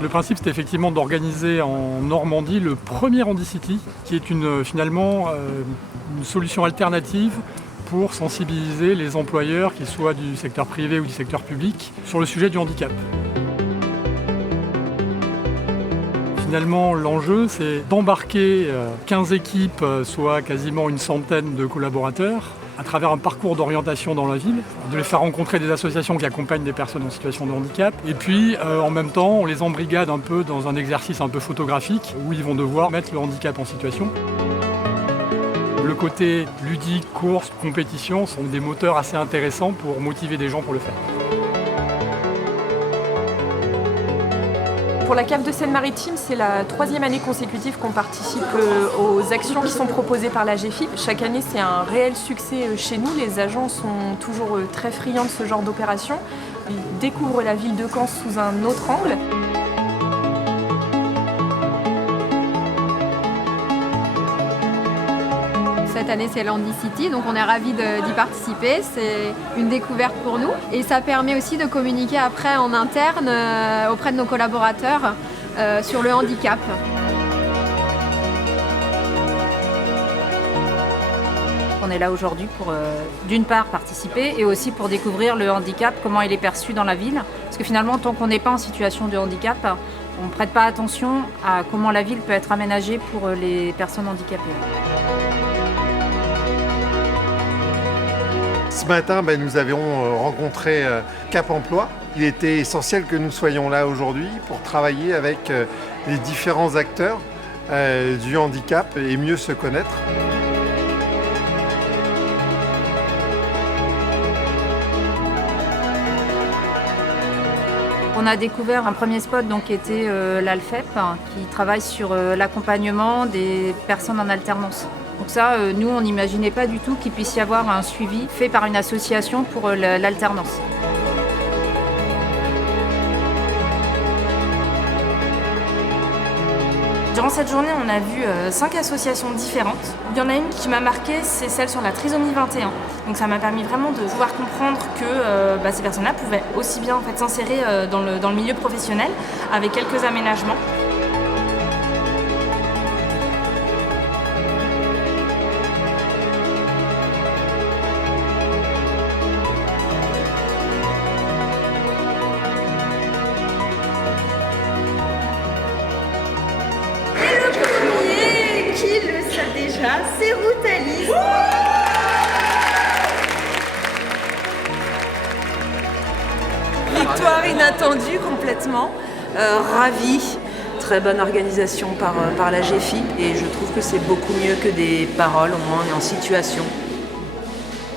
Le principe, c'était effectivement d'organiser en Normandie le premier Handi-City, qui est finalement une solution alternative pour sensibiliser les employeurs, qu'ils soient du secteur privé ou du secteur public, sur le sujet du handicap. Finalement, l'enjeu, c'est d'embarquer 15 équipes, soit quasiment une centaine de collaborateurs, à travers un parcours d'orientation dans la ville, de les faire rencontrer des associations qui accompagnent des personnes en situation de handicap. Et puis, en même temps, on les embrigade un peu dans un exercice un peu photographique, où ils vont devoir mettre le handicap en situation. Le côté ludique, course, compétition sont des moteurs assez intéressants pour motiver des gens pour le faire. Pour la cave de Seine-Maritime, c'est la 3e année consécutive qu'on participe aux actions qui sont proposées par la GFIP. Chaque année, c'est un réel succès chez nous. Les agents sont toujours très friands de ce genre d'opération. Ils découvrent la ville de Caen sous un autre angle. Cette année, c'est l'Handi-City, donc on est ravis d'y participer. C'est une découverte pour nous et ça permet aussi de communiquer après en interne auprès de nos collaborateurs sur le handicap. On est là aujourd'hui pour, d'une part, participer et aussi pour découvrir le handicap, comment il est perçu dans la ville. Parce que finalement, tant qu'on n'est pas en situation de handicap, on ne prête pas attention à comment la ville peut être aménagée pour les personnes handicapées. Ce matin, nous avions rencontré Cap Emploi. Il était essentiel que nous soyons là aujourd'hui pour travailler avec les différents acteurs du handicap et mieux se connaître. On a découvert un premier spot qui était l'Alfep, qui travaille sur l'accompagnement des personnes en alternance. Donc ça, nous, on n'imaginait pas du tout qu'il puisse y avoir un suivi fait par une association pour l'alternance. Durant cette journée, on a vu 5 associations différentes. Il y en a une qui m'a marquée, c'est celle sur la trisomie 21. Donc ça m'a permis vraiment de pouvoir comprendre que ces personnes-là pouvaient aussi bien s'insérer dans le milieu professionnel avec quelques aménagements. C'est Routalis. Victoire inattendue complètement, ravie, très bonne organisation par la GFIP et je trouve que c'est beaucoup mieux que des paroles, au moins on est en situation.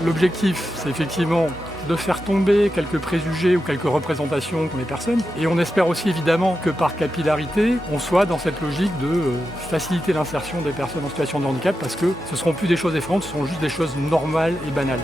L'objectif, c'est effectivement de faire tomber quelques préjugés ou quelques représentations qu'ont les personnes. Et on espère aussi évidemment que par capillarité, on soit dans cette logique de faciliter l'insertion des personnes en situation de handicap parce que ce ne seront plus des choses effrayantes, ce seront juste des choses normales et banales.